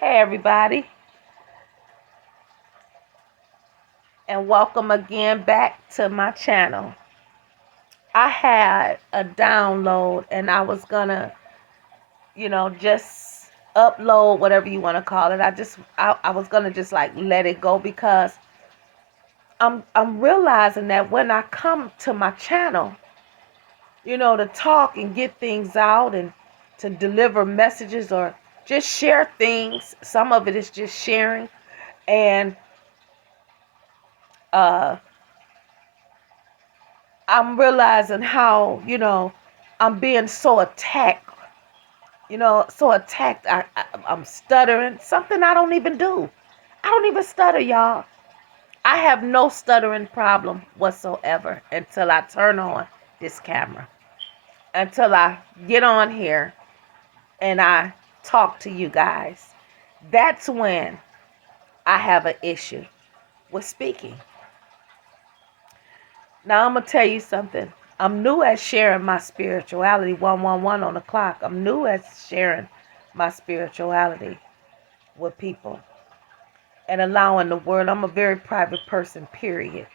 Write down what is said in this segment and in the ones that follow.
Hey, everybody, and welcome again back to my channel. I had a download, and I was gonna, just upload whatever you want to call it. I was gonna just like let it go because I'm realizing that when I come to my channel, to talk and get things out and to deliver messages or just share things. Some of it is just sharing, and uh I'm realizing how, I'm being so attacked, so attacked. I'm stuttering, something I don't even do. I don't even stutter, y'all. I have no stuttering problem whatsoever until I turn on this camera, until I get on here and I talk to you guys. That's when I have an issue with speaking. Now, I'm going to tell you something. I'm new at sharing my spirituality. 111 on the clock. I'm new at sharing my spirituality with people and allowing the word. I'm a very private person, period.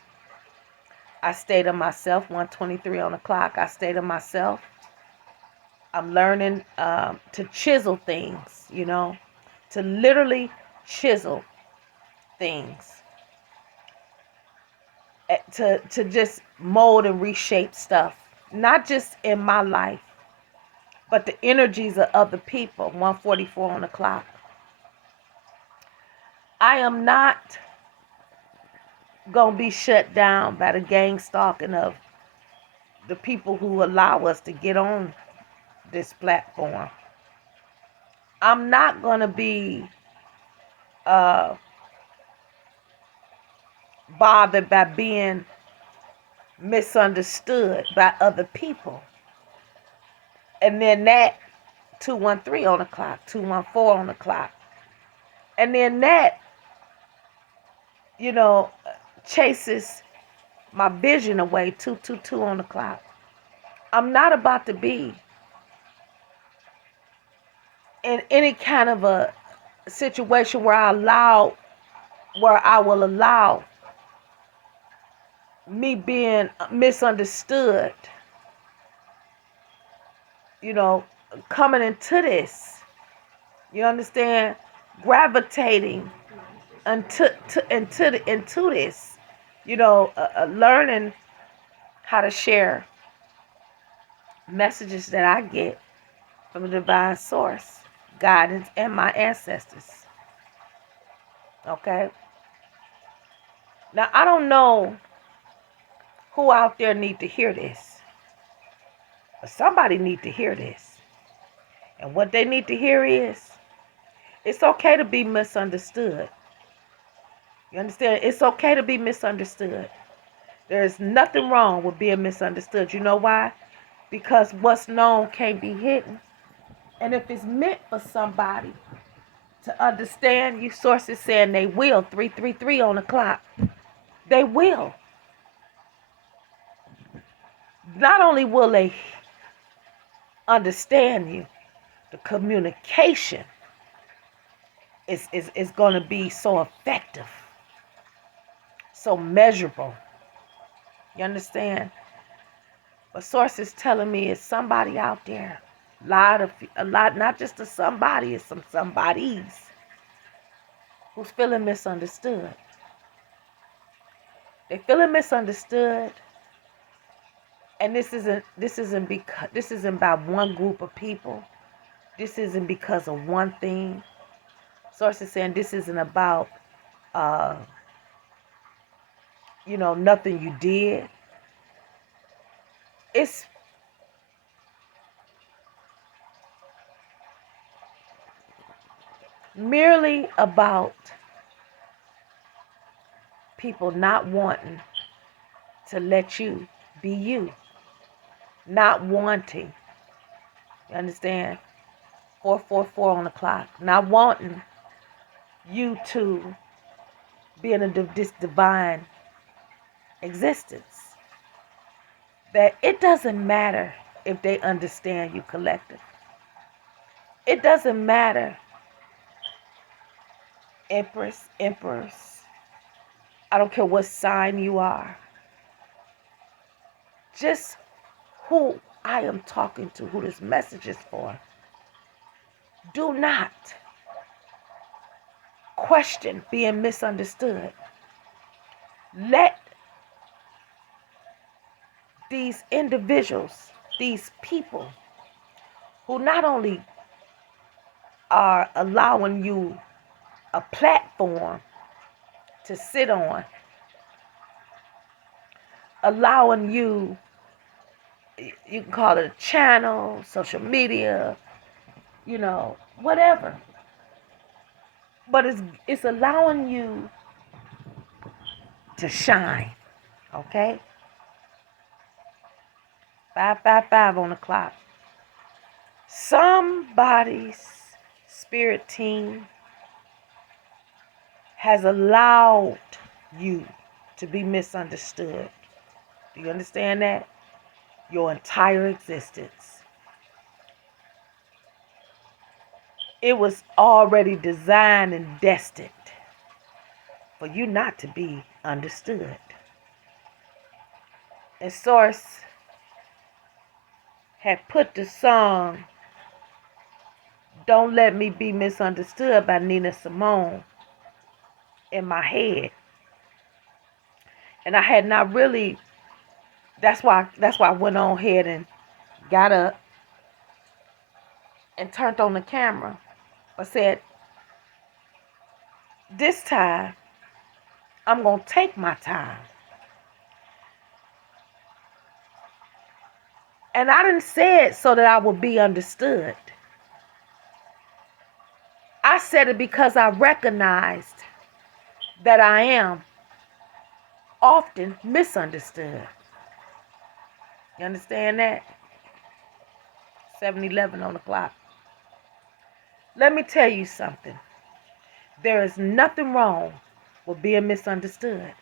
I stay to myself. 123 on the clock. I stay to myself. I'm learning to chisel things, to literally chisel things, to just mold and reshape stuff, not just in my life, but the energies of other people. 144 on the clock. I am not going to be shut down by the gang stalking of the people who allow us to get on this platform. I'm not going to be uh, bothered by being misunderstood by other people. And then that 213 on the clock, 214 on the clock. And then that, you know, chases my vision away, 222 on the clock. I'm not about to be in any kind of a situation where I will allow me being misunderstood, you know, coming into this, you understand, gravitating into this, learning how to share messages that I get from the divine source, guidance, and my ancestors. Okay. Now, I don't know who out there need to hear this, but somebody need to hear this. And what they need to hear is it's okay to be misunderstood. You understand? It's okay to be misunderstood. There is nothing wrong with being misunderstood. You know why? Because what's known can't be hidden. And if it's meant for somebody to understand, you sources saying they will, 333 on the clock. They will. Not only will they understand you, the communication is going to be so effective, so measurable. You understand? But sources telling me it's somebody out there, a lot, not just a somebody, it's some somebodies who's feeling misunderstood. They feeling misunderstood, and this isn't by one group of people. This isn't because of one thing. Sources saying this isn't about uh, nothing you did. It's merely about people not wanting to let you be you, not wanting. You understand? 444 on the clock. Not wanting you to be in this divine existence. That it doesn't matter if they understand you collective. It doesn't matter empress, empress, I don't care what sign you are, just who I am talking to, who this message is for. Do not question being misunderstood. Let these individuals, these people who not only are allowing you a platform to sit on, allowing you, you can call it a channel, social media, whatever. But it's allowing you to shine, okay? 555 on the clock. Somebody's spirit team has allowed you to be misunderstood. Do you understand that? Your entire existence. It was already designed and destined for you not to be understood. And Source had put the song Don't Let Me Be Misunderstood by Nina Simone in my head. And I had not really, that's why I went on ahead and got up and turned on the camera. I said, this time, I'm going to take my time. And I didn't say it so that I would be understood. I said it because I recognized that I am often misunderstood. You understand that? 7:11 on the clock. Let me tell you something. There is nothing wrong with being misunderstood.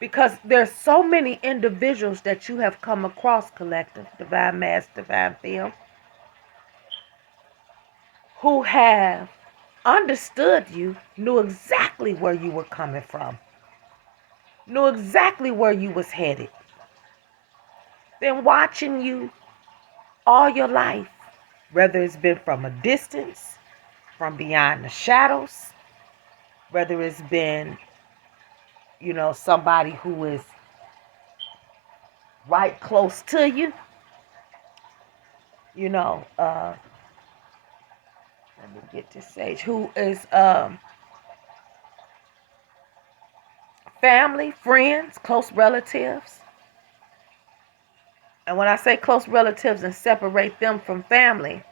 Because there's so many individuals that you have come across, collective, divine mass, divine femme, who have understood you, knew exactly where you were coming from, knew exactly where you was headed, been watching you all your life, whether it's been from a distance, from behind the shadows, whether it's been, somebody who is right close to you, let me get this stage, who is family, friends, close relatives. And when I say close relatives and separate them from family,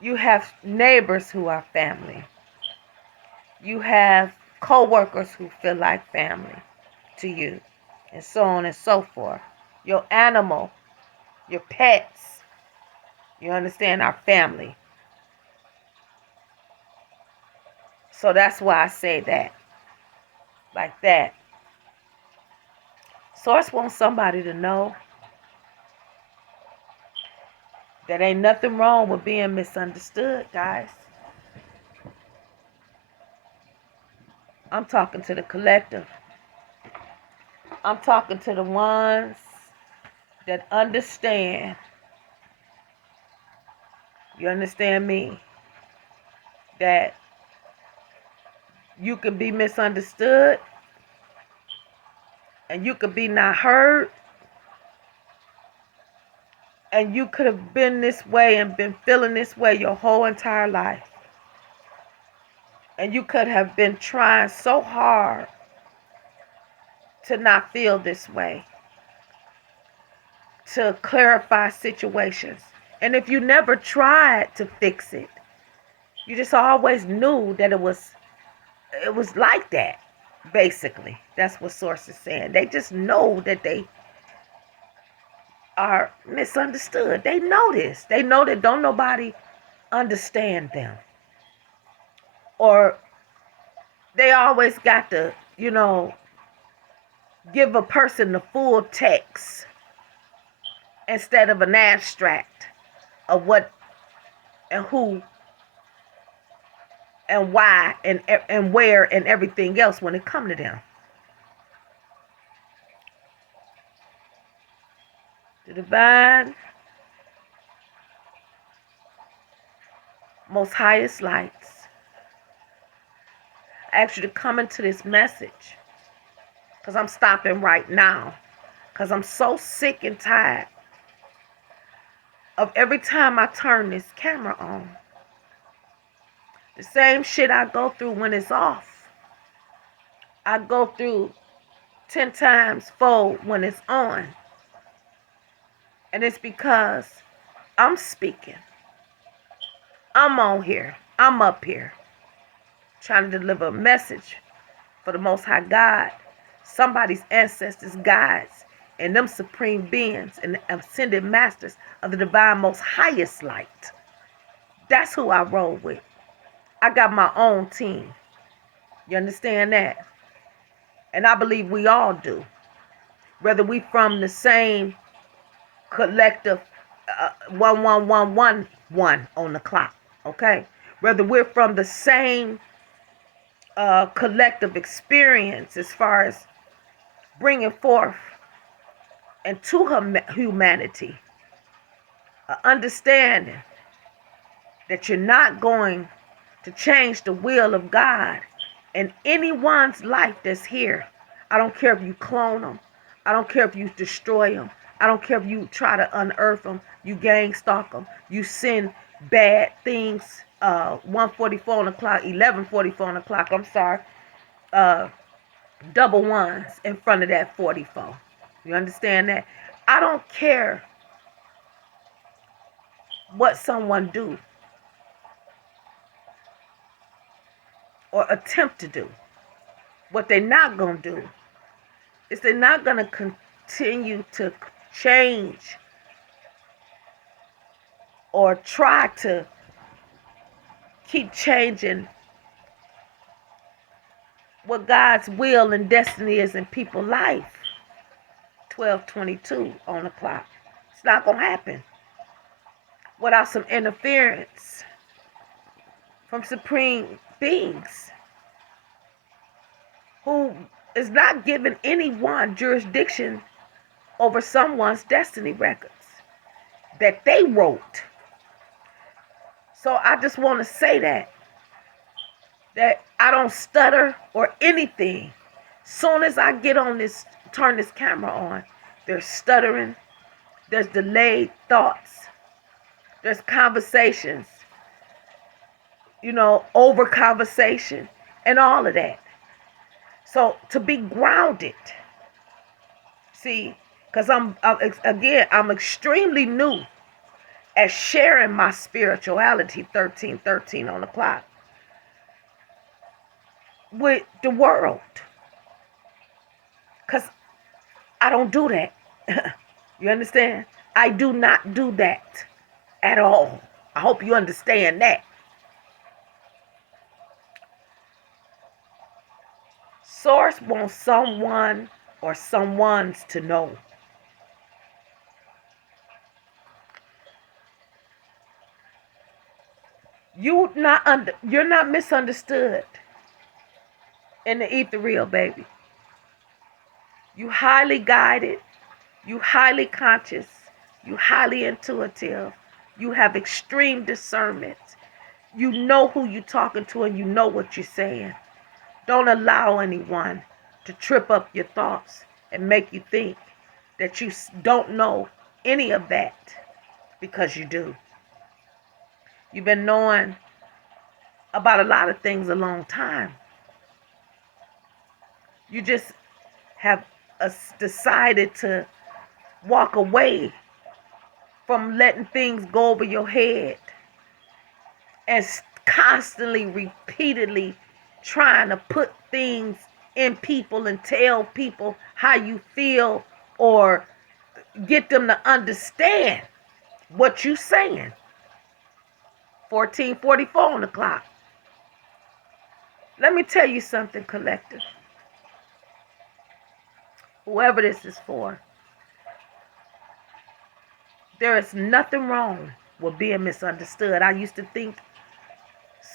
you have neighbors who are family. You have co-workers who feel like family to you, and so on and so forth. Your animal, your pets, you understand, are family. So that's why I say that, like that. Source wants somebody to know that ain't nothing wrong with being misunderstood, guys. I'm talking to the collective. I'm talking to the ones that understand. You understand me? That you can be misunderstood and you could be not heard, and you could have been this way and been feeling this way your whole entire life. And you could have been trying so hard to not feel this way, to clarify situations. And if you never tried to fix it, you just always knew that it was like that, basically. That's what Source is saying. They just know that they are misunderstood. They know this. They know that don't nobody understand them. Or they always got to, give a person the full text instead of an abstract of what and who and why and where and everything else when it come to them. The divine, most highest lights, I ask you to come into this message because I'm stopping right now because I'm so sick and tired of every time I turn this camera on. The same shit I go through when it's off, I go through 10 times fold when it's on. And it's because I'm speaking. I'm on here. I'm up here trying to deliver a message for the Most High God, somebody's ancestors, guides, and them supreme beings and the ascended masters of the divine most highest light. That's who I roll with. I got my own team. You understand that? And I believe we all do. Whether we from the same collective 1111 on the clock, okay? Whether we're from the same collective experience as far as bringing forth into humanity an understanding that you're not going to change the will of God in anyone's life that's here. I don't care if you clone them. I don't care if you destroy them. I don't care if you try to unearth them, you gang stalk them, you send bad things, 1:44 on the clock, 11:44 on the clock, I'm sorry, double ones in front of that 44. You understand that? I don't care what someone do or attempt to do. What they're not going to do is they're not going to continue to change or try to keep changing what God's will and destiny is in people's life. 12:22 on the clock. It's not going to happen without some interference from supreme beings who is not giving anyone jurisdiction over someone's destiny records that they wrote. So I just want to say that I don't stutter or anything. Soon as I get on this, turn this camera on, there's stuttering, there's delayed thoughts, there's conversations, over conversation and all of that. So to be grounded, see, because I'm extremely new at sharing my spirituality, 13:13 on the clock, with the world. Because I don't do that. You understand? I do not do that at all. I hope you understand that. Source wants someone or someone's to know. You're not misunderstood in the ethereal, baby. You highly guided, you highly conscious, you highly intuitive, you have extreme discernment. You know who you're talking to and you know what you're saying. Don't allow anyone to trip up your thoughts and make you think that you don't know any of that, because you do. You've been knowing about a lot of things a long time. You just have decided to walk away from letting things go over your head and constantly, repeatedly trying to put things in people and tell people how you feel or get them to understand what you're saying. 14:44 on the clock. Let me tell you something, collective. Whoever this is for, there is nothing wrong with being misunderstood. I used to think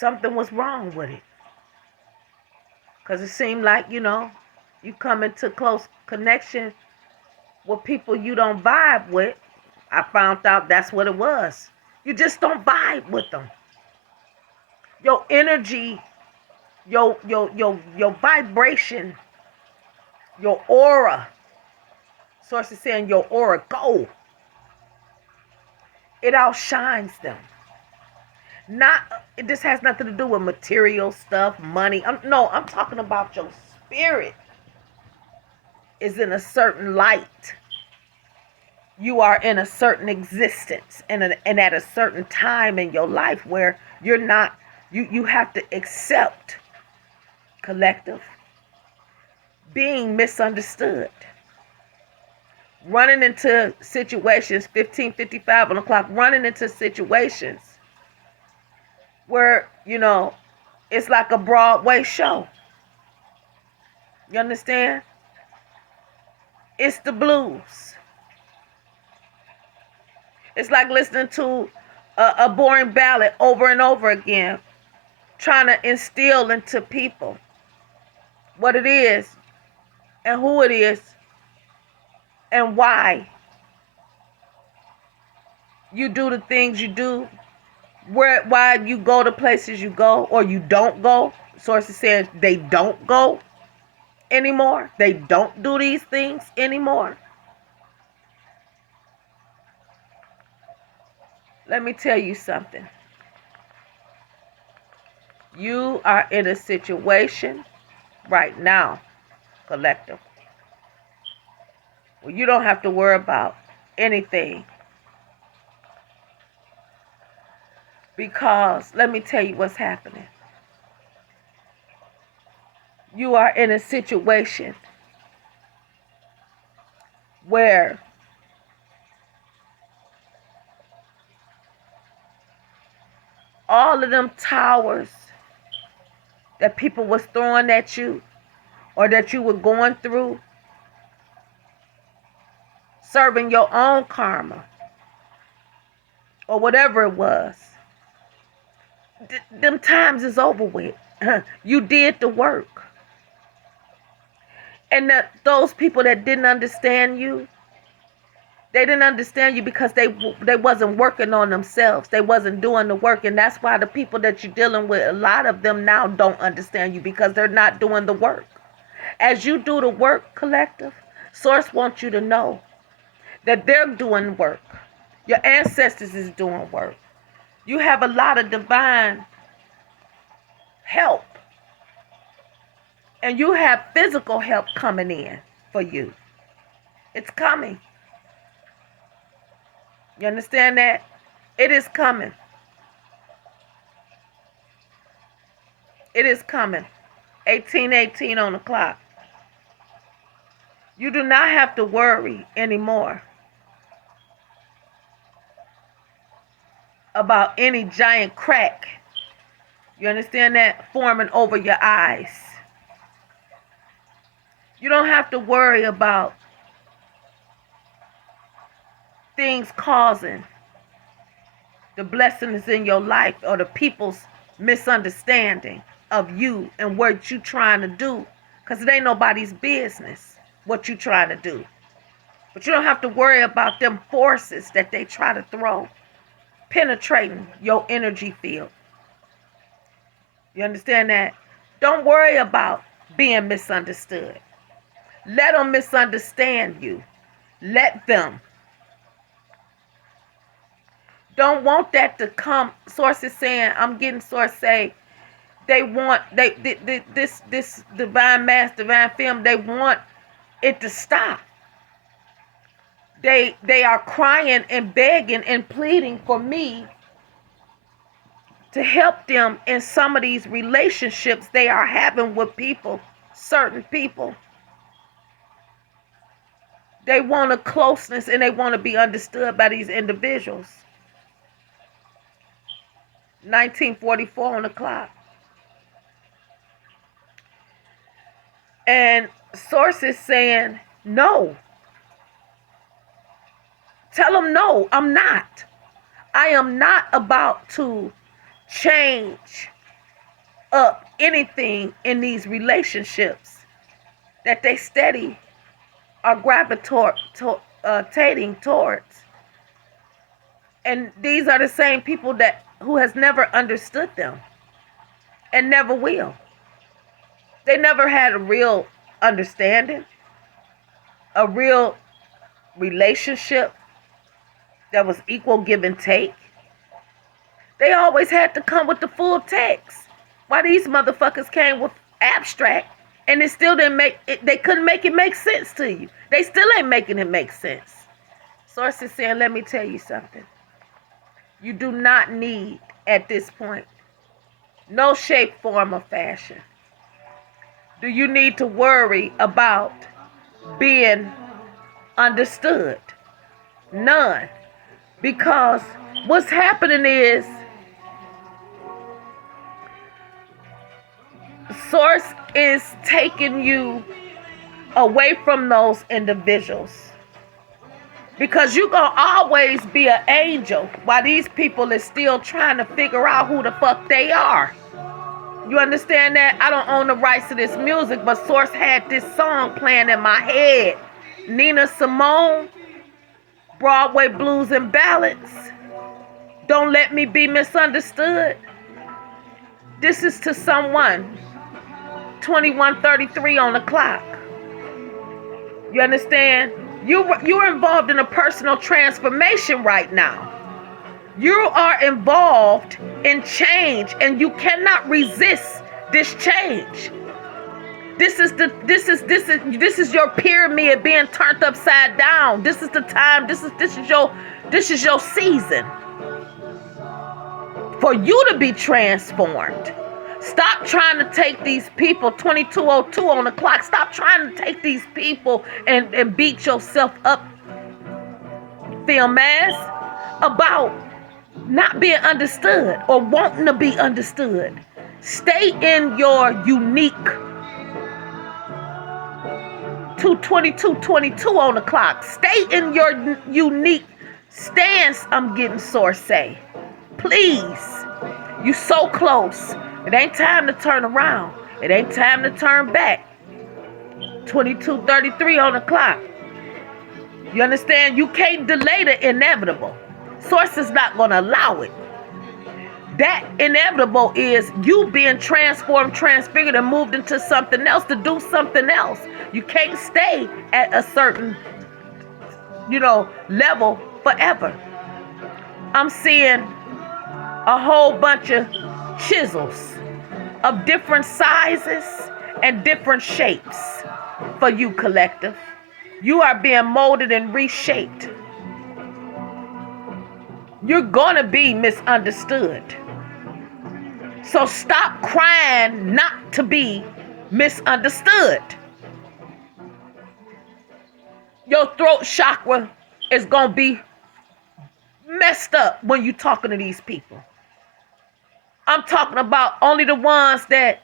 something was wrong with it. Because it seemed like, you come into close connection with people you don't vibe with. I found out that's what it was. You just don't vibe with them. Your energy, your vibration, your aura. Source is saying your aura, go. It outshines them. This has nothing to do with material stuff, money. I'm talking about your spirit is in a certain light. You are in a certain existence and at a certain time in your life where you're not, you have to accept, collective, being misunderstood. Running into situations, 15:55 on the clock, running into situations where, it's like a Broadway show. You understand? It's the blues. It's like listening to a boring ballad over and over again, trying to instill into people what it is and who it is and why you do the things you do, why you go to places you go or you don't go. Sources saying they don't go anymore. They don't do these things anymore. Let me tell you something. You are in a situation right now, collective, where you don't have to worry about anything. Because let me tell you what's happening. You are in a situation where all of them towers that people was throwing at you or that you were going through, serving your own karma or whatever it was, them times is over with. You did the work. And those people that didn't understand you, they didn't understand you because they wasn't working on themselves. They wasn't doing the work. And that's why the people that you're dealing with, a lot of them now don't understand you because they're not doing the work. As you do the work, collective, Source wants you to know that they're doing work. Your ancestors is doing work. You have a lot of divine help. And you have physical help coming in for you. It's coming. You understand that? It is coming. It is coming. 18:18 on the clock. You do not have to worry anymore about any giant crack. You understand that? Forming over your eyes. You don't have to worry about things causing the blessings in your life or the people's misunderstanding of you and what you trying to do, because it ain't nobody's business what you trying to do. But you don't have to worry about them forces that they try to throw penetrating your energy field. You understand that? Don't worry about being misunderstood. Let them misunderstand you. Let them. Don't want that to come. Source is saying, I'm getting Source say, this divine mass, divine film, they want it to stop. They are crying and begging and pleading for me to help them in some of these relationships they are having with people, certain people. They want a closeness and they want to be understood by these individuals. 1944 on the clock. And Source is saying, no. Tell them no, I'm not. I am not about to change up anything in these relationships that they steady are gravitating towards. And these are the same people that who has never understood them and never will. They never had a real understanding, a real relationship that was equal give and take. They always had to come with the full text. Why these motherfuckers came with abstract and it still didn't make it, they couldn't make it make sense to you. They still ain't making it make sense. Source is saying, let me tell you something. You do not need, at this point, no shape, form, or fashion, do you need to worry about being understood. None. Because what's happening is Source is taking you away from those individuals. Because you're going to always be an angel while these people is still trying to figure out who the fuck they are. You understand that? I don't own the rights to this music, but Source had this song playing in my head. Nina Simone, Broadway Blues and Ballads. Don't Let Me Be Misunderstood. This is to someone 21:33 on the clock. You understand? You're involved in a personal transformation right now. You are involved in change, and you cannot resist this change. This is your pyramid being turned upside down. This is the time. This is your season for you to be transformed. Stop trying to take these people, 22:02 on the clock. Stop trying to take these people and beat yourself up, film ass, about not being understood or wanting to be understood. Stay in your unique 222:22 on the clock. Stay in your unique stance. I'm getting Source say. Please. You so close. It ain't time to turn around. It ain't time to turn back. 22:33 on the clock. You understand? You can't delay the inevitable. Source is not going to allow it. That inevitable is you being transformed, transfigured, and moved into something else to do something else. You can't stay at a certain, level forever. I'm seeing a whole bunch of chisels of different sizes and different shapes for you, collective. You are being molded and reshaped. You're going to be misunderstood. So stop crying not to be misunderstood. Your throat chakra is going to be messed up when you're talking to these people. I'm talking about only the ones that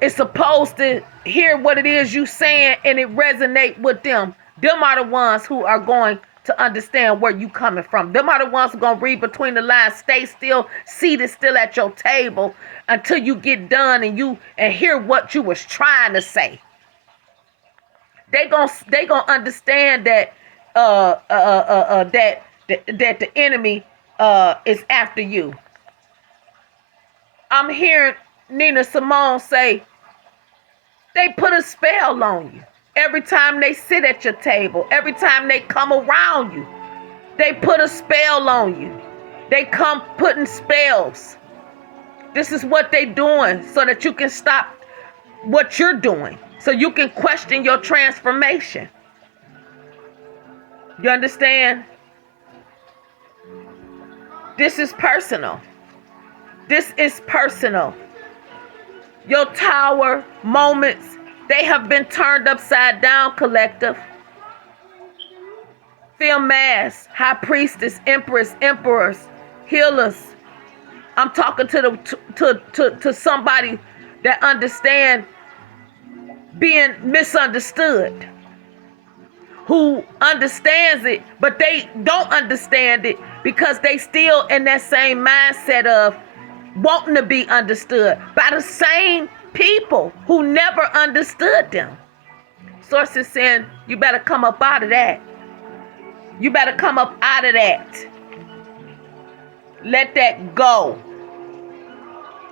is supposed to hear what it is you saying and it resonate with them. Them are the ones who are going to understand where you coming from. Them are the ones who going to read between the lines, stay still, seated still at your table until you get done and hear what you was trying to say. They gonna understand that that the enemy is after you. I'm hearing Nina Simone say they put a spell on you. Every time they sit at your table, every time they come around you, they put a spell on you. They come putting spells. This is what they doing so that you can stop what you're doing, so you can question your transformation. You understand? This is personal. This is personal. Your tower moments, they have been turned upside down, collective. Film mass, high priestess, empress, emperors, healers. I'm talking to somebody that understand being misunderstood, who understands it, but they don't understand it because they still in that same mindset of wanting to be understood by the same people who never understood them. Source is saying, you better come up out of that. You better come up out of that. Let that go.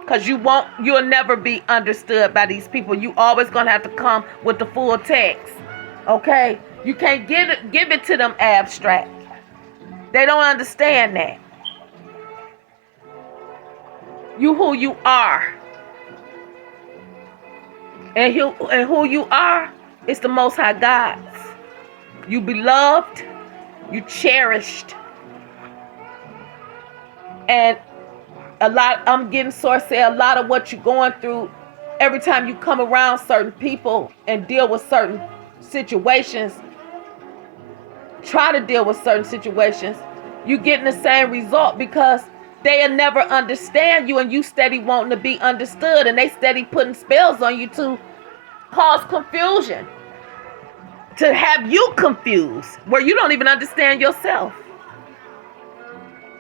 Because you'll never be understood by these people. You always gonna have to come with the full text. Okay? You can't give it to them abstract. They don't understand that. You who you are. And who you are is the Most High God's. You beloved, you cherished. And I'm getting source say a lot of what you're going through every time you come around certain people and deal with certain situations, try to deal with certain situations, you getting the same result because they'll never understand you and you steady wanting to be understood and they steady putting spells on you to cause confusion, to have you confused where you don't even understand yourself.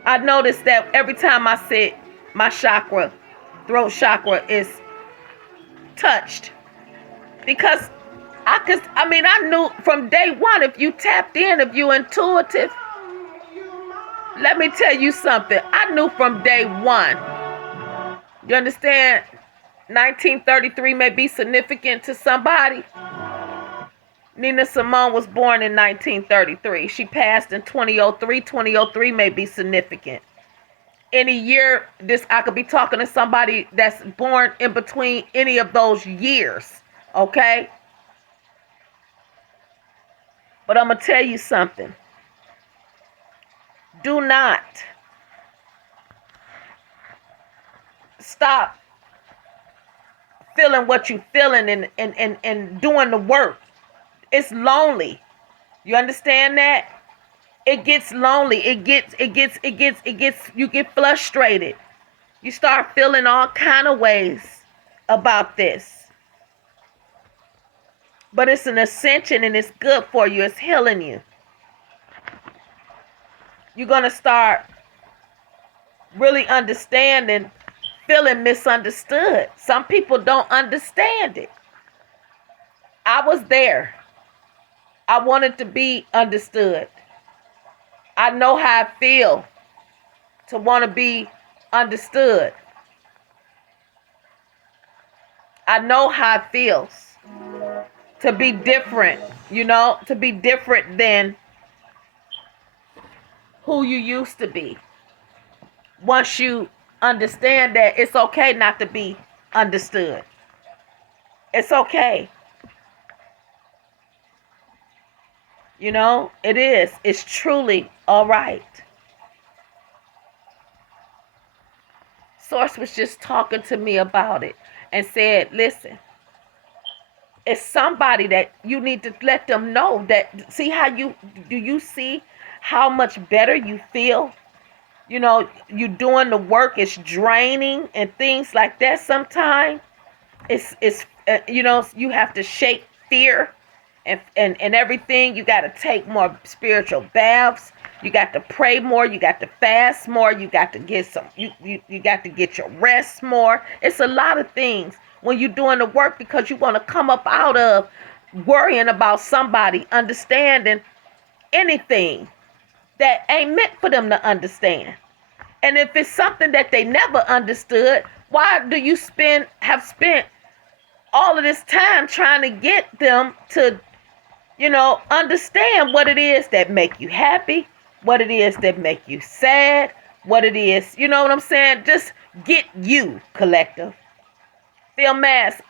I noticed that every time I sit, my chakra, throat chakra is touched because I knew from day one, if you tapped in, if you intuitive, let me tell you something. I knew from day one. You understand? 1933 may be significant to somebody. Nina Simone was born in 1933. She passed in 2003. 2003 may be significant. Any year, I could be talking to somebody that's born in between any of those years. Okay? But I'm going to tell you something. Do not stop feeling what you're feeling and doing the work. It's lonely. You understand that? It gets lonely. You get frustrated. You start feeling all kind of ways about this. But it's an ascension and it's good for you. It's healing you. You're going to start really understanding, feeling misunderstood. Some people don't understand it. I was there. I wanted to be understood. I know how I feel to want to be understood. I know how it feels to be different, to be different than who you used to be. Once you understand that it's okay not to be understood. It's okay. It is. It's truly all right. Source was just talking to me about it and said, listen, it's somebody that you need to let them know that, see how do you see how much better you feel? You doing the work, it's draining and things like that. Sometimes it's you have to shake fear and everything. You got to take more spiritual baths. You got to pray more. You got to fast more. You got to get you got to get your rest more. It's a lot of things when you're doing the work because you want to come up out of worrying about somebody understanding anything that ain't meant for them to understand. And if it's something that they never understood, why do you have spent all of this time trying to get them to, understand what it is that make you happy, what it is that make you sad, what it is, you know what I'm saying? Just get you, collective. Phil Mass,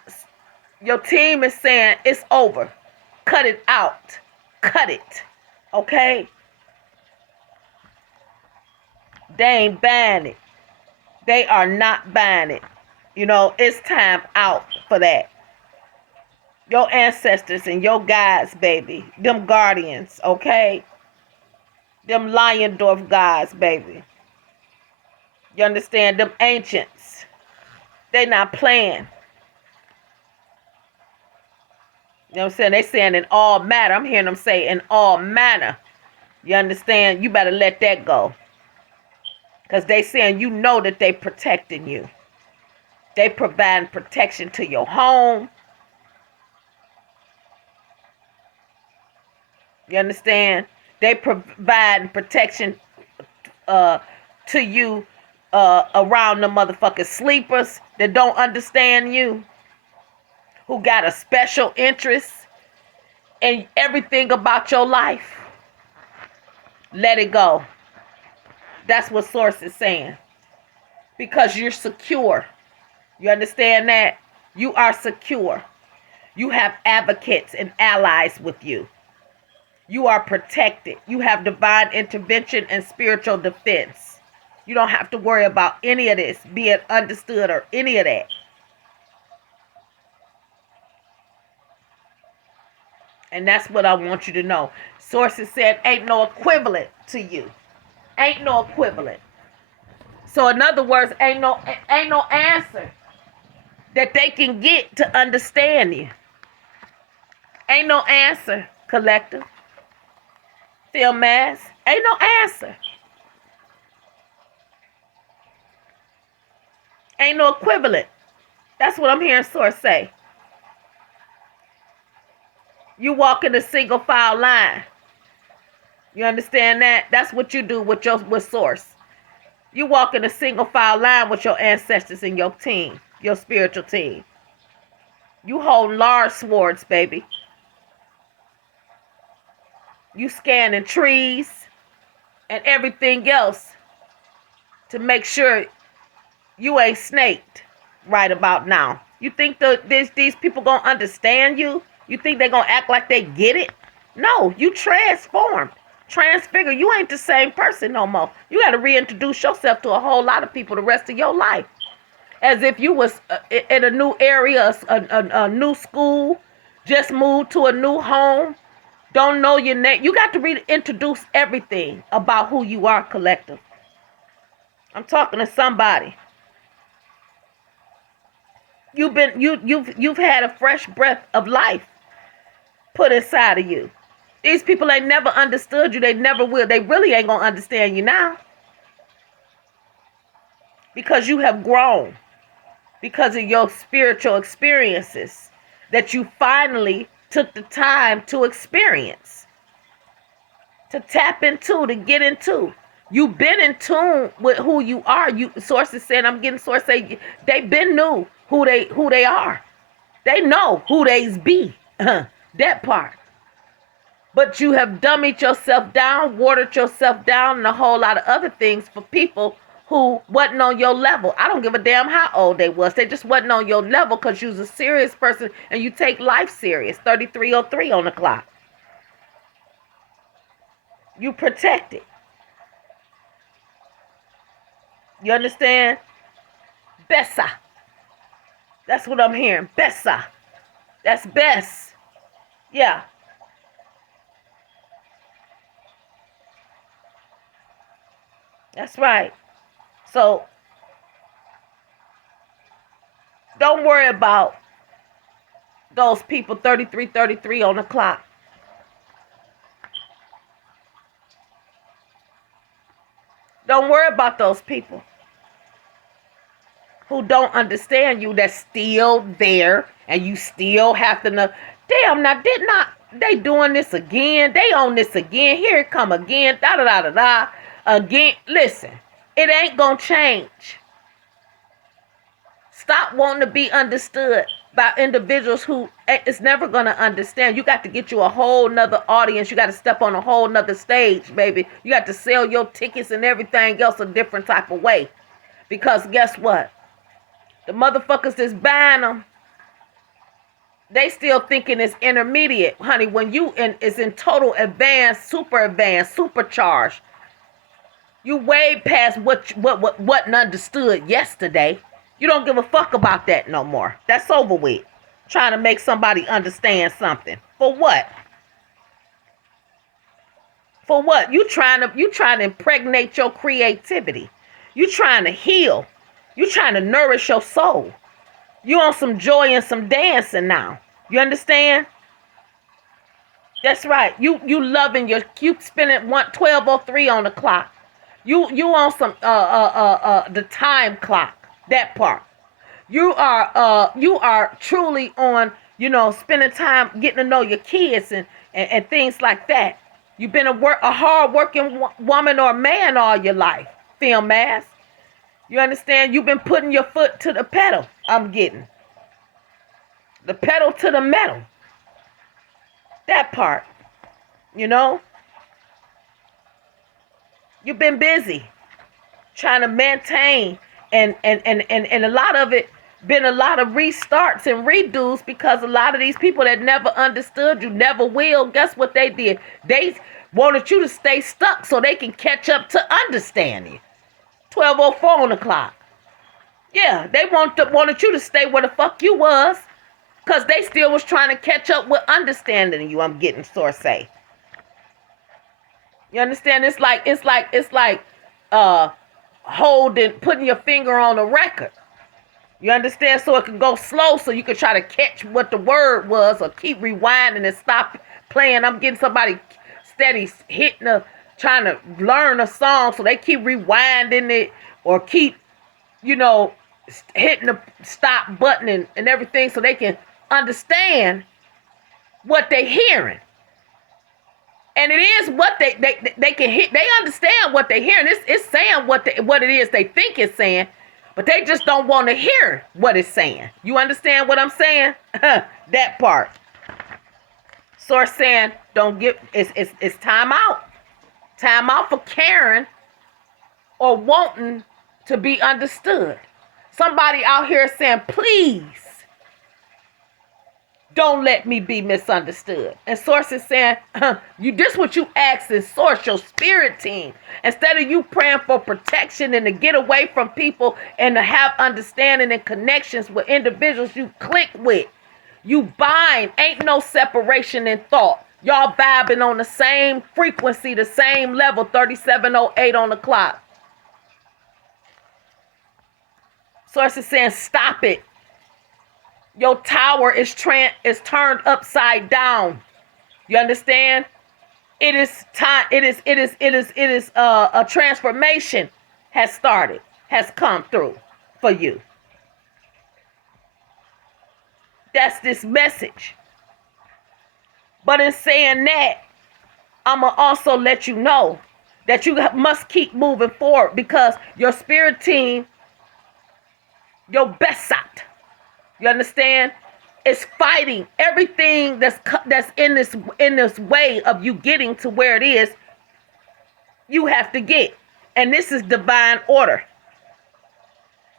your team is saying it's over. Cut it out. Cut it. Okay? They ain't buying it. They are not buying it. It's time out for that. Your ancestors and your guides, baby. Them guardians, okay? Them lion dwarf gods, baby. You understand? Them ancients. They not playing. You know what I'm saying? They saying in all matter. I'm hearing them say in all manner. You understand? You better let that go. Because they saying you know that they protecting you. They provide protection to your home. You understand? They provide protection to you around the motherfucking sleepers that don't understand you, who got a special interest in everything about your life. Let it go. That's what Source is saying. Because you're secure. You understand that? You are secure. You have advocates and allies with you. You are protected. You have divine intervention and spiritual defense. You don't have to worry about any of this, be it understood or any of that. And that's what I want you to know. Sources said ain't no equivalent to you. Ain't no equivalent. So in other words, ain't no answer that they can get to understand you. Ain't no answer, collective. Film mass. Ain't no answer. Ain't no equivalent. That's what I'm hearing Source say. You walk in a single file line. You understand that? That's what you do with Source. You walk in a single file line with your ancestors and your team, your spiritual team. You hold large swords, baby. You scanning trees and everything else to make sure you ain't snaked right about now. You think these people gonna understand you? You think they gonna act like they get it? No, you transformed, transfigured. You ain't the same person no more. You got to reintroduce yourself to a whole lot of people the rest of your life, as if you was in a new area, a new school, just moved to a new home, don't know your name. You got to reintroduce everything about who you are, collective. I'm talking to somebody. You've had a fresh breath of life put inside of you. These people ain't never understood you. They never will. They really ain't gonna understand you now, because you have grown, because of your spiritual experiences that you finally took the time to experience, to tap into, to get into. You've been in tune with who you are. Sources saying, I'm getting source say they been knew who they are. They know who they's be. That part. But you have dummied yourself down, watered yourself down, and a whole lot of other things for people who wasn't on your level. I don't give a damn how old they was. They just wasn't on your level because you was a serious person and you take life serious. 3303 on the clock. You protected. You understand? Bessa. That's what I'm hearing. Bessa. That's best. Yeah. That's right. So don't worry about those people 3333 on the clock. Don't worry about those people who don't understand you, that's still there, and you still have to know, damn, now did not they doing this again? They on this again. Here it come again. Da da da da da. Again. Listen, it ain't gonna change. Stop wanting to be understood by individuals who it's never gonna understand. You got to get you a whole nother audience. You got to step on a whole nother stage, baby. You got to sell your tickets and everything else a different type of way. Because guess what? The motherfuckers that's buying them, they still thinking it's intermediate, honey. When you is in total advanced, supercharged. You way past what wasn't understood yesterday. You don't give a fuck about that no more. That's over with. Trying to make somebody understand something. For what? For what? You trying to impregnate your creativity. You trying to heal. You trying to nourish your soul. You on some joy and some dancing now. You understand? That's right. You loving you spending 12:03 on the clock. You on some the time clock, that part. You are truly on, spending time getting to know your kids and things like that. You've been a hard working woman or man all your life, film mask. You understand? You've been putting your foot to the pedal. I'm getting the pedal to the metal. That part, you know. You've been busy trying to maintain, and a lot of it been a lot of restarts and redos, because a lot of these people that never understood you, never will, guess what they did? They wanted you to stay stuck so they can catch up to understanding. 12:04 on the clock. Yeah, they wanted you to stay where the fuck you was, because they still was trying to catch up with understanding you. I'm getting Sorsay. You understand? It's like putting your finger on a record. You understand? So it can go slow, so you can try to catch what the word was, or keep rewinding and stop playing. I'm getting somebody steady trying to learn a song, so they keep rewinding it, or keep, hitting the stop button and everything, so they can understand what they're hearing. And it is what they can hear. They understand what they're hearing. It's saying what it is they think it's saying, but they just don't want to hear what it's saying. You understand what I'm saying? That part. Source saying, it's time out. Time out for caring or wanting to be understood. Somebody out here saying, please don't let me be misunderstood. And Source is saying, this what you ask in Source, your spirit team. Instead of you praying for protection and to get away from people and to have understanding and connections with individuals you click with, you bind. Ain't no separation in thought. Y'all vibing on the same frequency, the same level, 3708 on the clock. Source is saying, stop it. Your tower is turned upside down. You understand? It is time. It is a transformation has started, has come through for you. That's this message. But in saying that, I'm going to also let you know that you must keep moving forward, because your spirit team, your Besat, you understand, is fighting everything that's in this way of you getting to where it is you have to get. And this is divine order.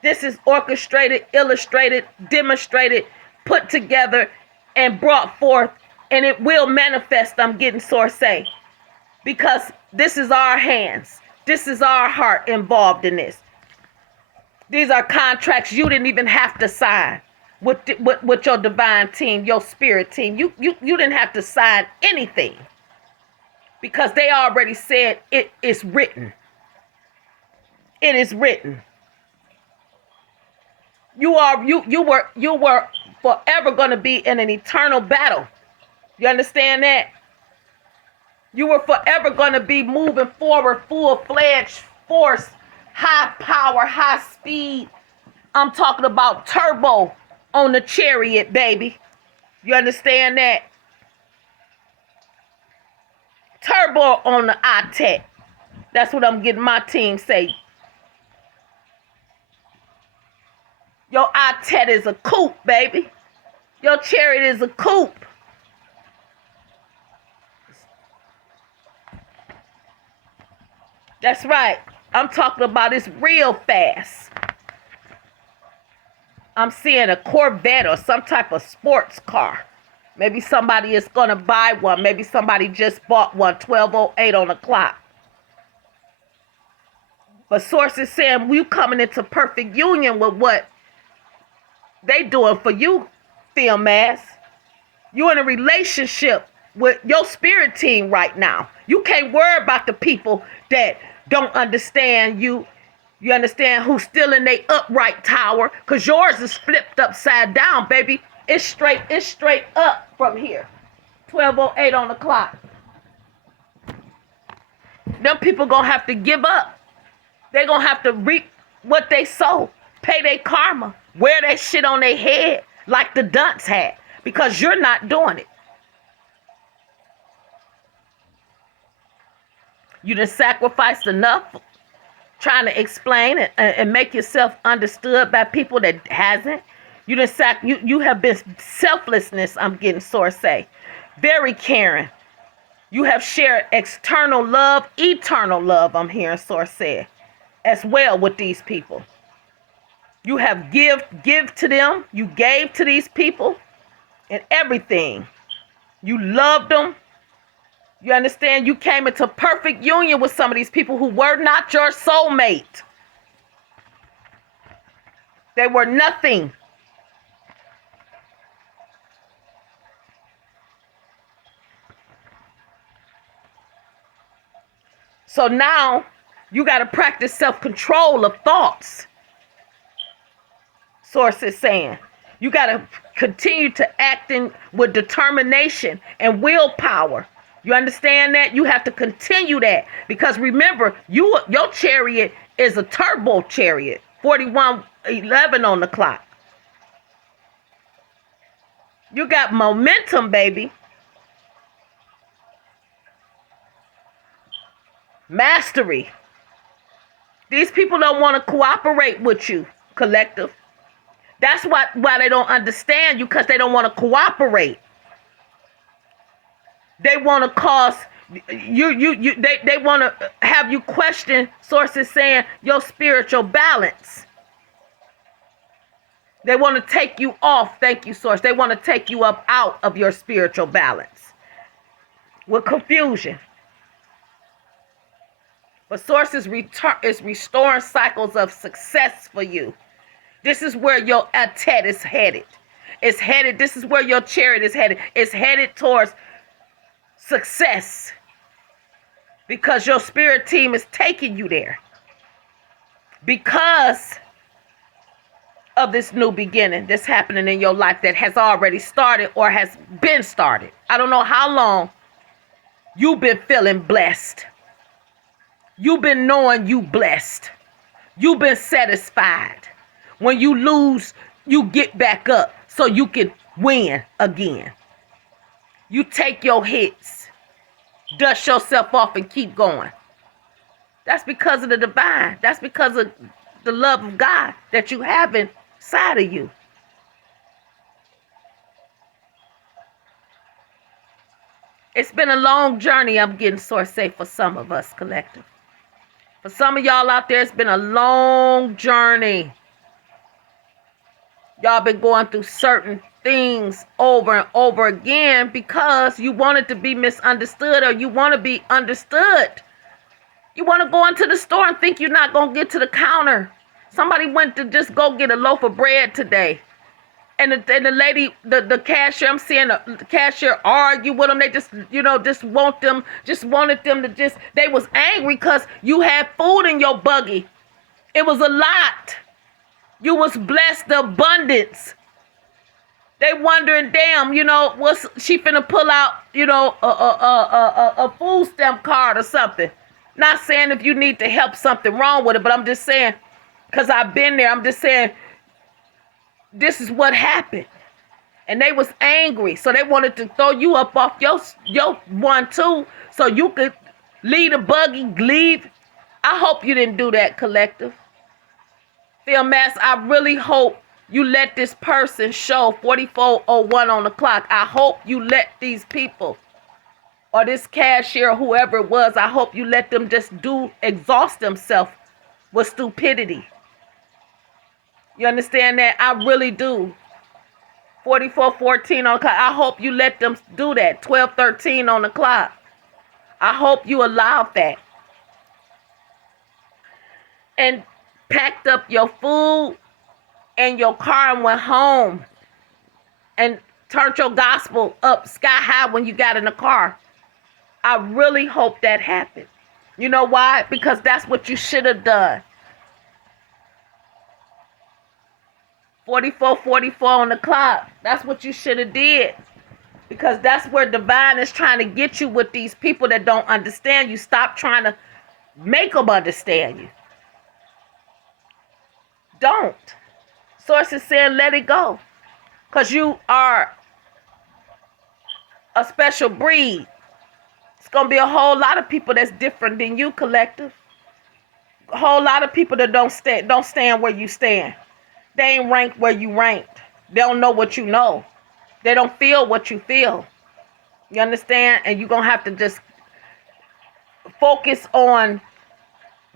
This is orchestrated, illustrated, demonstrated, put together, and brought forth, and it will manifest. I'm getting Source say, because this is our hands. This is our heart involved in this. These are contracts you didn't even have to sign with your divine team, your spirit team. You didn't have to sign anything, because they already said it is written. It is written. You were forever going to be in an eternal battle. You understand that? You were forever going to be moving forward, full-fledged force, high power, high speed. I'm talking about turbo on the chariot, baby. You understand that? Turbo on the I-Tech. That's what I'm getting my team say. Your I-Tech is a coupe, baby. Your chariot is a coupe. That's right. I'm talking about it's real fast. I'm seeing a Corvette or some type of sports car. Maybe somebody is going to buy one. Maybe somebody just bought one, 12:08 on the clock. But sources saying we coming into perfect union with what they doing for you, film mask. You in a relationship with your spirit team right now. You can't worry about the people that don't understand you. You understand who's still in their upright tower, because yours is flipped upside down, baby. It's straight up from here. 12:08 on the clock. Them people gonna have to give up. They're going to have to reap what they sow, pay their karma, wear that shit on their head like the dunce had, because you're not doing it. You done sacrificed enough trying to explain and make yourself understood by people that hasn't. You have been selflessness, I'm getting Source say. Very caring. You have shared external love, eternal love, I'm hearing Source say, as well with these people. You have give to them. You gave to these people and everything. You loved them. You understand? You came into perfect union with some of these people who were not your soulmate. They were nothing. So now you got to practice self-control of thoughts. Source is saying. You got to continue to act with determination and willpower. You understand that? You have to continue that. Because remember, your chariot is a turbo chariot. 4111 on the clock. You got momentum, baby. Mastery. These people don't want to cooperate with you, collective. That's why they don't understand you, because they don't want to cooperate. They want to cause they want to have you question, Sources saying, your spiritual balance. They want to take you off. Thank you, Source. They want to take you up out of your spiritual balance with confusion. But Source is restoring cycles of success for you. This is where your atet is headed. It's headed. This is where your chariot is headed. It's headed towards success, because your spirit team is taking you there because of this new beginning that's happening in your life that has already started or has been started. I don't know how long you've been feeling blessed. You've been knowing you blessed. You've been satisfied. When you lose, you get back up so you can win again. You take your hits, dust yourself off, and keep going. That's because of the divine. That's because of the love of God that you have inside of you. It's been a long journey, I'm getting Source say, for some of us, collective. For some of y'all out there, it's been a long journey. Y'all been going through certain things over and over again because you wanted to be misunderstood, or you want to be understood. You want to go into the store and think you're not going to get to the counter. Somebody went to just go get a loaf of bread today. And the lady, the cashier, I'm seeing the cashier argue with them. They just wanted them to they was angry because you had food in your buggy. It was a lot. You was blessed the abundance. They wondering, damn, what's she finna pull out, a food stamp card or something. Not saying if you need to help something wrong with it, but I'm just saying, because I've been there, I'm just saying, this is what happened. And they was angry, so they wanted to throw you up off your one, too, so you could leave the buggy, leave. I hope you didn't do that, collective. Phil Mass, I really hope you let this person show 4401 on the clock. I hope you let these people, or this cashier, or whoever it was, I hope you let them just exhaust themselves with stupidity. You understand that? I really do. 4414 on the clock. I hope you let them do that. 1213 on the clock. I hope you allowed that. And packed up your food and your car and went home and turned your gospel up sky high when you got in the car. I really hope that happened. You know why? Because that's what you should have done. 4444 on the clock. That's what you should have did. Because that's where divine is trying to get you with these people that don't understand you. Stop trying to make them understand you. Don't. Source is saying let it go. Because you are a special breed. It's going to be a whole lot of people that's different than you, collective. A whole lot of people that don't stand where you stand. They ain't ranked where you ranked. They don't know what you know. They don't feel what you feel. You understand? And you're going to have to just focus on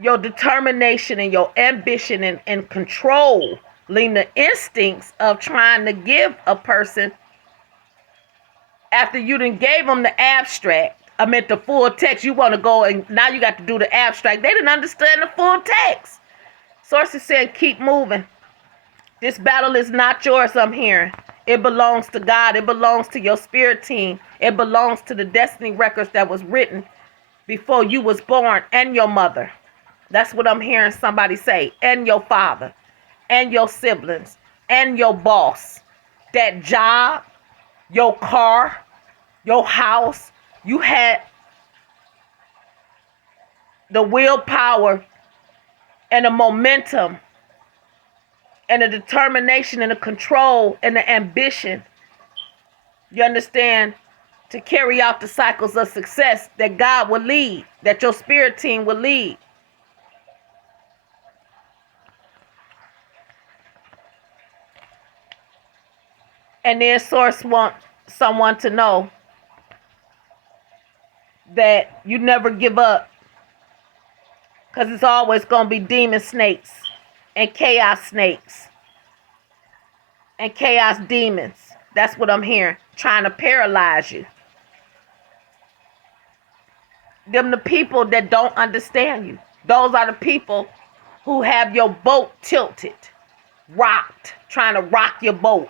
your determination and your ambition and controlling the instincts of trying to give a person after you done gave them the abstract. I meant the full text. You want to go and now you got to do the abstract. They didn't understand the full text. Sources said keep moving. This battle is not yours, I'm hearing. It belongs to God. It belongs to your spirit team. It belongs to the destiny records that was written before you was born and your mother. That's what I'm hearing somebody say. And your father. And your siblings. And your boss. That job. Your car. Your house. You had the willpower and the momentum and the determination and the control and the ambition, you understand, to carry out the cycles of success that God will lead, that your spirit team will lead. And then Source wants someone to know that you never give up, because it's always going to be demon snakes and chaos snakes and chaos demons. That's what I'm hearing, trying to paralyze you. Them the people that don't understand you. Those are the people who have your boat tilted, rocked, trying to rock your boat.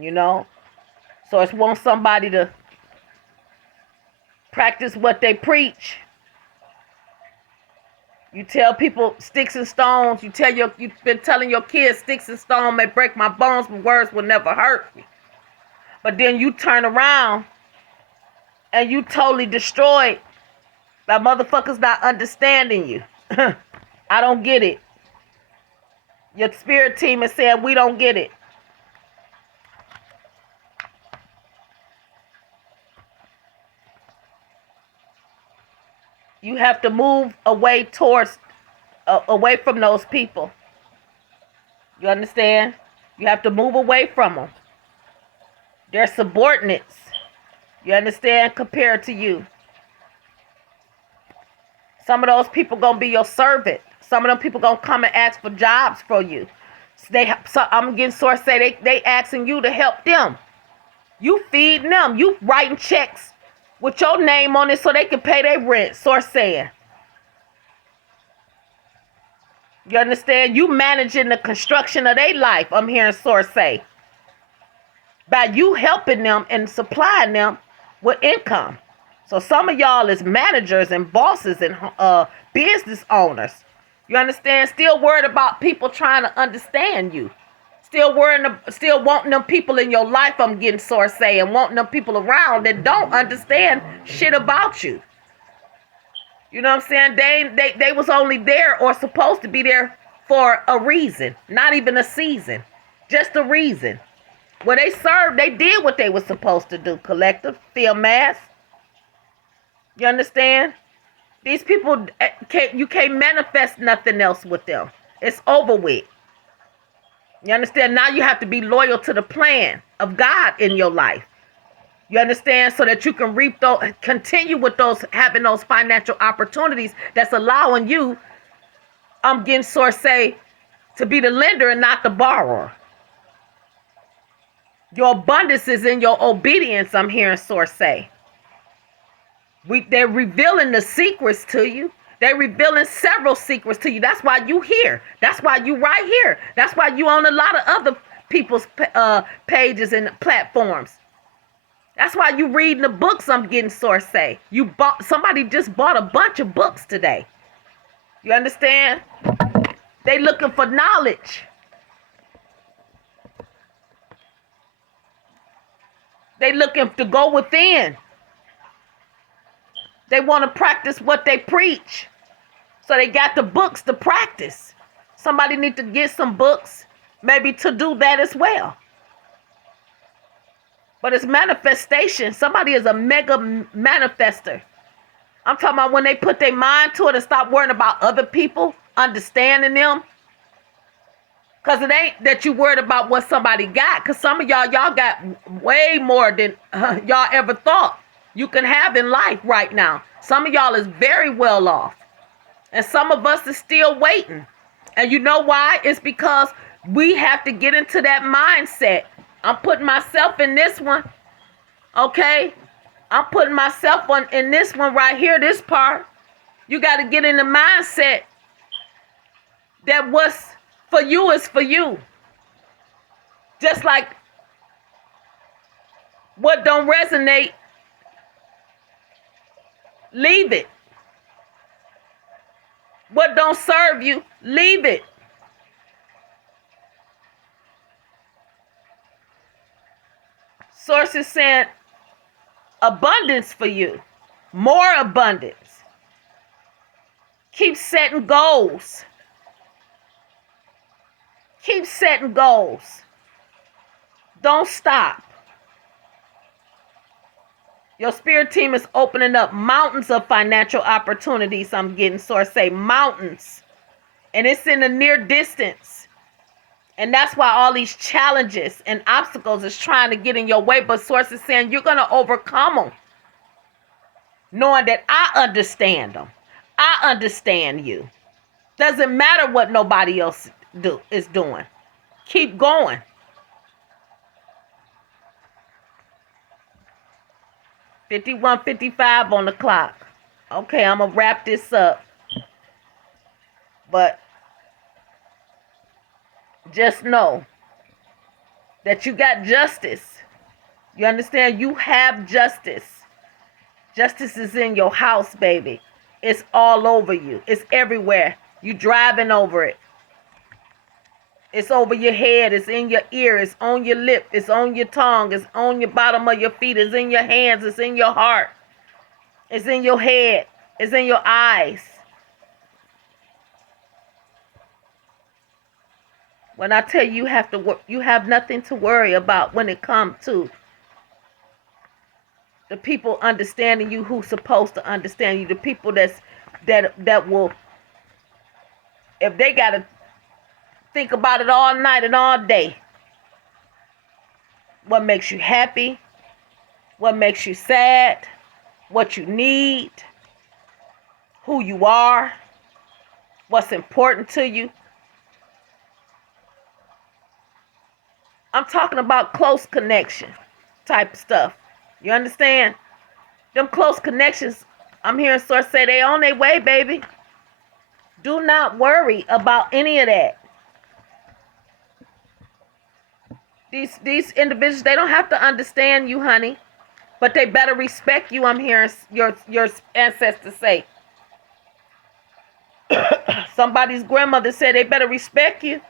You know? So it's want somebody to practice what they preach. You tell people sticks and stones. You've been telling your kids sticks and stones may break my bones, but words will never hurt me. But then you turn around and you totally destroyed by motherfuckers not understanding you. I don't get it. Your spirit team is saying we don't get it. You have to move away from those people. You understand? You have to move away from them. They're subordinates. You understand? Compared to you. Some of those people gonna be your servant. Some of them people gonna come and ask for jobs for you. I'm getting Source say they asking you to help them. You feeding them. You writing checks with your name on it so they can pay their rent. Source saying. You understand? You managing the construction of their life. I'm hearing Source say. By you helping them and supplying them with income. So some of y'all is managers and bosses and business owners. You understand? Still worried about people trying to understand you. Still wanting them people in your life, I'm getting Source saying, wanting them people around that don't understand shit about you. You know what I'm saying? They was only there or supposed to be there for a reason. Not even a season. Just a reason. When they served, they did what they were supposed to do, collective. Feel mass. You understand? These people, you can't manifest nothing else with them. It's over with. You understand? Now you have to be loyal to the plan of God in your life. You understand? So that you can continue with having those financial opportunities that's allowing you, I'm getting Source say, to be the lender and not the borrower. Your abundance is in your obedience, I'm hearing Source say. They're revealing the secrets to you. They're revealing several secrets to you. That's why you here. That's why you right here. That's why you on a lot of other people's pages and platforms. That's why you reading the books, I'm getting Source say. Somebody just bought a bunch of books today. You understand? They looking for knowledge. They looking to go within. They want to practice what they preach. So they got the books to practice. Somebody need to get some books, maybe to do that as well. But it's manifestation. Somebody is a mega manifester. I'm talking about when they put their mind to it and stop worrying about other people, understanding them. Because it ain't that you worried about what somebody got. Because some of y'all got way more than y'all ever thought you can have in life right now. Some of y'all is very well off. And some of us is still waiting. And you know why? It's because we have to get into that mindset. I'm putting myself in this one. Okay? I'm putting myself in this one right here, this part. You got to get in the mindset that what's for you is for you. Just like what don't resonate, leave it. What don't serve you, leave it. Source is saying abundance for you. More abundance. Keep setting goals. Keep setting goals. Don't stop. Your spirit team is opening up mountains of financial opportunities. I'm getting source say mountains. And it's in the near distance. And that's why all these challenges and obstacles is trying to get in your way. But source is saying you're going to overcome them. Knowing that I understand them. I understand you. Doesn't matter what nobody else is doing. Keep going. $51:55 on the clock. Okay, I'm going to wrap this up. But just know that you got justice. You understand? You have justice. Justice is in your house, baby. It's all over you. It's everywhere. You driving over it. It's over your head. It's in your ear. It's on your lip. It's on your tongue. It's on your bottom of your feet. It's in your hands. It's in your heart. It's in your head. It's in your eyes. When I tell you you have nothing to worry about when it comes to the people understanding you who's supposed to understand you. The people that will, if they gotta think about it all night and all day. What makes you happy? What makes you sad? What you need? Who you are? What's important to you? I'm talking about close connection type of stuff. You understand? Them close connections, I'm hearing source say they on their way, baby. Do not worry about any of that. These individuals, they don't have to understand you, honey, but they better respect you. I'm hearing your ancestors say. Somebody's grandmother said they better respect you.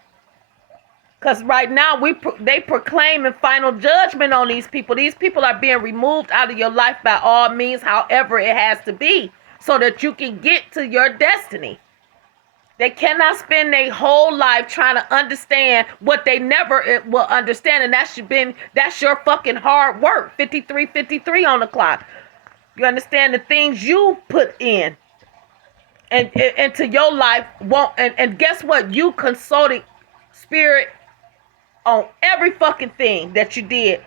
Because right now, they proclaim a final judgment on these people. These people are being removed out of your life by all means, however it has to be, so that you can get to your destiny. They cannot spend their whole life trying to understand what they never will understand. And that's your fucking hard work. 53:53 on the clock. You understand the things you put in and into your life won't. And guess what? You consulted spirit on every fucking thing that you did.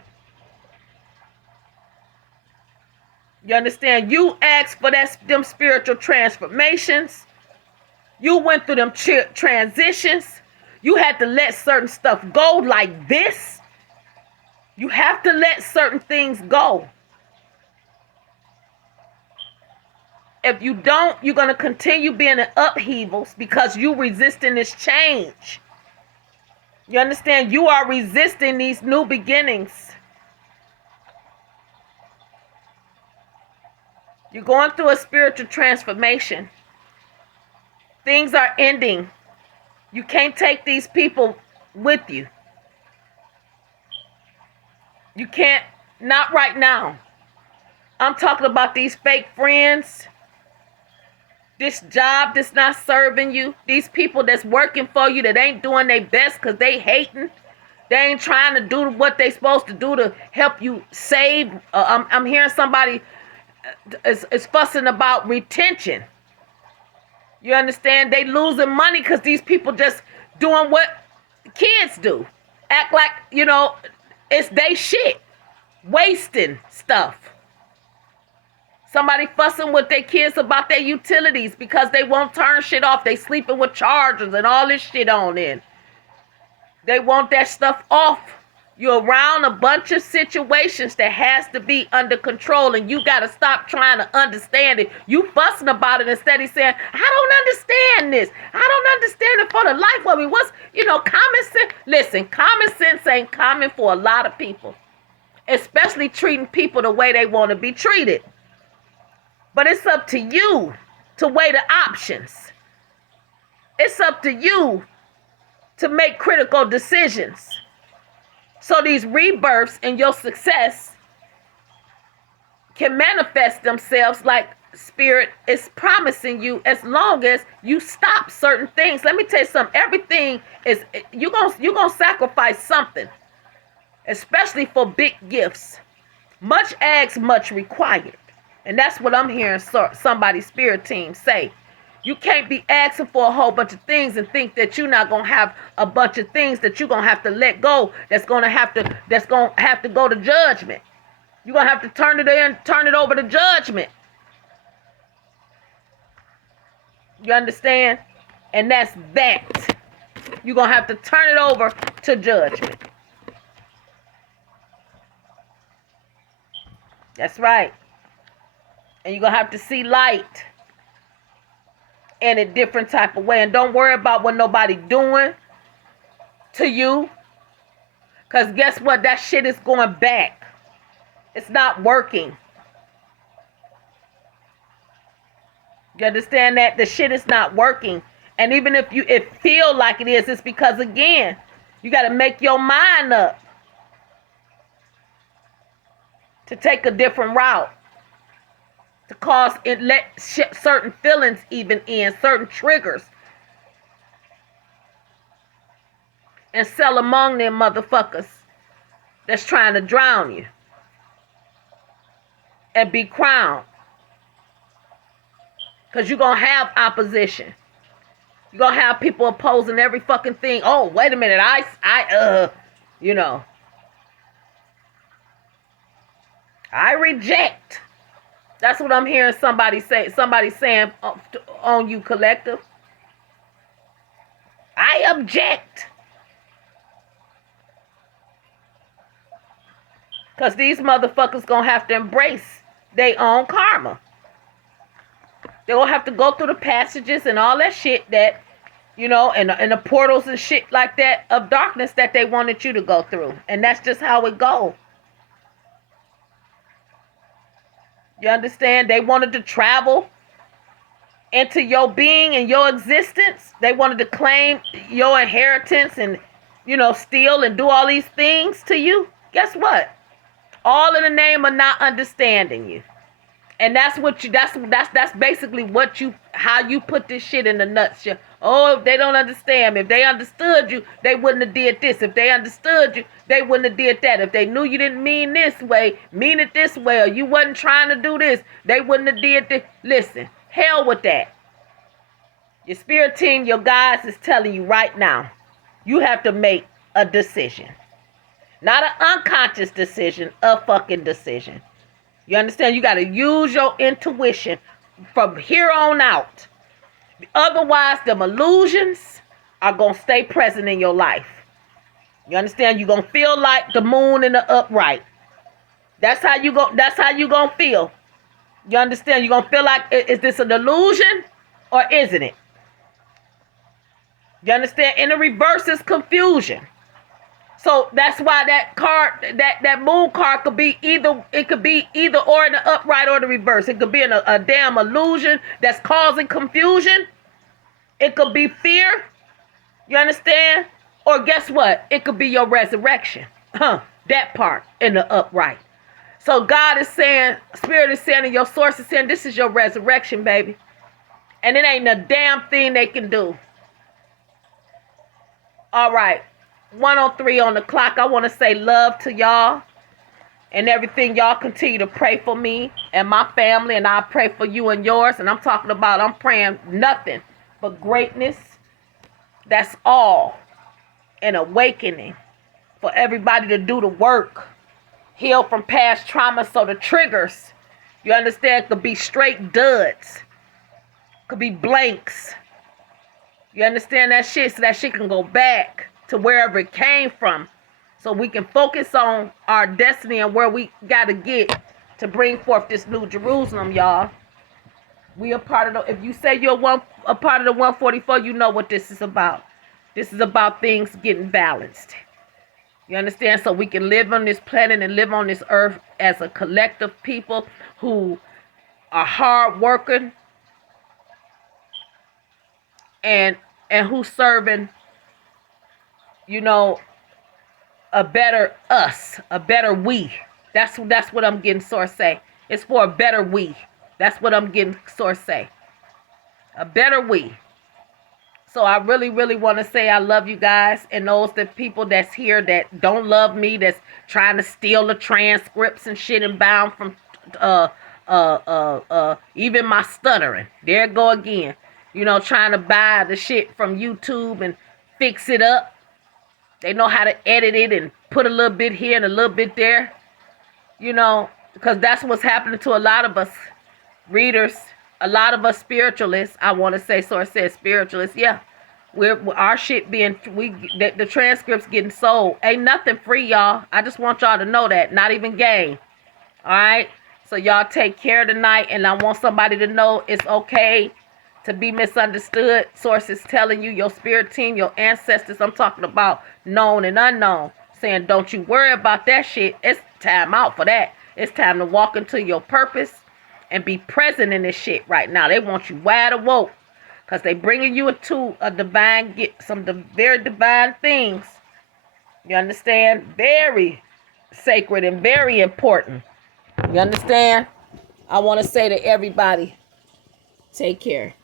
You understand? You asked for them spiritual transformations. You went through them transitions. You had to let certain stuff go like this. You have to let certain things go. If you don't, you're going to continue being in upheavals because you resisting this change. You understand? You are resisting these new beginnings. You're going through a spiritual transformation. Things are ending. You can't take these people with you. You can't, not right now. I'm talking about these fake friends. This job that's not serving you. These people that's working for you that ain't doing their best because they hating. They ain't trying to do what they supposed to do to help you save. I'm hearing somebody is fussing about retention. You understand? They losing money because these people just doing what kids do. Act like, it's they shit. Wasting stuff. Somebody fussing with their kids about their utilities because they won't turn shit off. They sleeping with chargers and all this shit on in. They want that stuff off. You're around a bunch of situations that has to be under control, and you got to stop trying to understand it. You fussing about it instead of saying, I don't understand this. I don't understand it for the life of me. What's, common sense? Listen, common sense ain't common for a lot of people, especially treating people the way they want to be treated. But it's up to you to weigh the options. It's up to you to make critical decisions. So these rebirths and your success can manifest themselves like Spirit is promising you as long as you stop certain things. Let me tell you something. Everything is, you're gonna sacrifice something, especially for big gifts. Much asks, much required. And that's what I'm hearing somebody's spirit team say. You can't be asking for a whole bunch of things and think that you're not going to have a bunch of things that you're going to have to let go. That's going to have to go to judgment. You're going to have to turn it over to judgment. You understand? And that's that. You're going to have to turn it over to judgment. That's right. And you're going to have to see light in a different type of way. And don't worry about what nobody doing to you. Because guess what? That shit is going back. It's not working. You understand that? The shit is not working. And even if it feel like it is, it's because, again, you got to make your mind up to take a different route. To cause it, let certain feelings even in, certain triggers. And sell among them motherfuckers that's trying to drown you. And be crowned. Because you're going to have opposition. You're going to have people opposing every fucking thing. Oh, wait a minute. I reject. That's what I'm hearing somebody saying on you, collective. I object. Because these motherfuckers going to have to embrace their own karma. They're going to have to go through the passages and all that shit that, and the portals and shit like that of darkness that they wanted you to go through. And that's just how it goes. You understand? They wanted to travel into your being and your existence. They wanted to claim your inheritance and, steal and do all these things to you. Guess what? All in the name of not understanding you. And that's basically how you put this shit in the nutshell. Oh, if they don't understand me. If they understood you, they wouldn't have did this. If they understood you, they wouldn't have did that. If they knew you didn't mean this way, mean it this way, or you wasn't trying to do this, they wouldn't have did this. Listen, hell with that. Your spirit team, your guides is telling you right now, you have to make a decision. Not an unconscious decision, a fucking decision. You understand? You got to use your intuition from here on out. Otherwise, them illusions are going to stay present in your life. You understand? You're going to feel like the moon in the upright. That's how you going to feel. You understand? You're going to feel like, is this an illusion or isn't it? You understand? In the reverse is confusion. So that's why that card, that moon card could be either, it could be either or in the upright or the reverse. It could be a damn illusion that's causing confusion. It could be fear. You understand? Or guess what? It could be your resurrection. That part in the upright. So God is saying, Spirit is saying, and your source is saying, this is your resurrection, baby. And it ain't a damn thing they can do. All right. 1:03 on the clock. I want to say love to y'all and everything. Y'all continue to pray for me and my family, and I pray for you and yours. And I'm talking about, I'm praying nothing but greatness. That's all. An awakening for everybody to do the work. Heal from past trauma, so the triggers, you understand, could be straight duds. Could be blanks. You understand that shit? So that shit can go back to wherever it came from. So we can focus on our destiny and where we got to get to bring forth this new Jerusalem, y'all. We a part of the, if you say you're a part of the 144, you know what this is about. This is about things getting balanced. You understand? So we can live on this planet and live on this earth as a collective people who are hard working and who serving, you know, a better us, a better we. That's what I'm getting source say. It's for a better we. That's what I'm getting source say. A better we. So I really, really want to say I love you guys, and those the people that's here that don't love me, that's trying to steal the transcripts and shit and bound from even my stuttering. There it go again. You know, trying to buy the shit from YouTube and fix it up. They know how to edit it and put a little bit here and a little bit there. You know, because that's what's happening to a lot of us readers, a lot of us spiritualists. I want to say, so it says spiritualists. Yeah, our shit being, the transcripts getting sold. Ain't nothing free, y'all. I just want y'all to know that. Not even game. All right? So y'all take care tonight, and I want somebody to know it's okay to be misunderstood. Sources telling you, your spirit team, your ancestors, I'm talking about known and unknown, saying don't you worry about that shit. It's time out for that. It's time to walk into your purpose and be present in this shit right now. They want you wide awoke because they bringing you into a divine, very divine things. You understand? Very sacred and very important. You understand? I want to say to everybody, take care.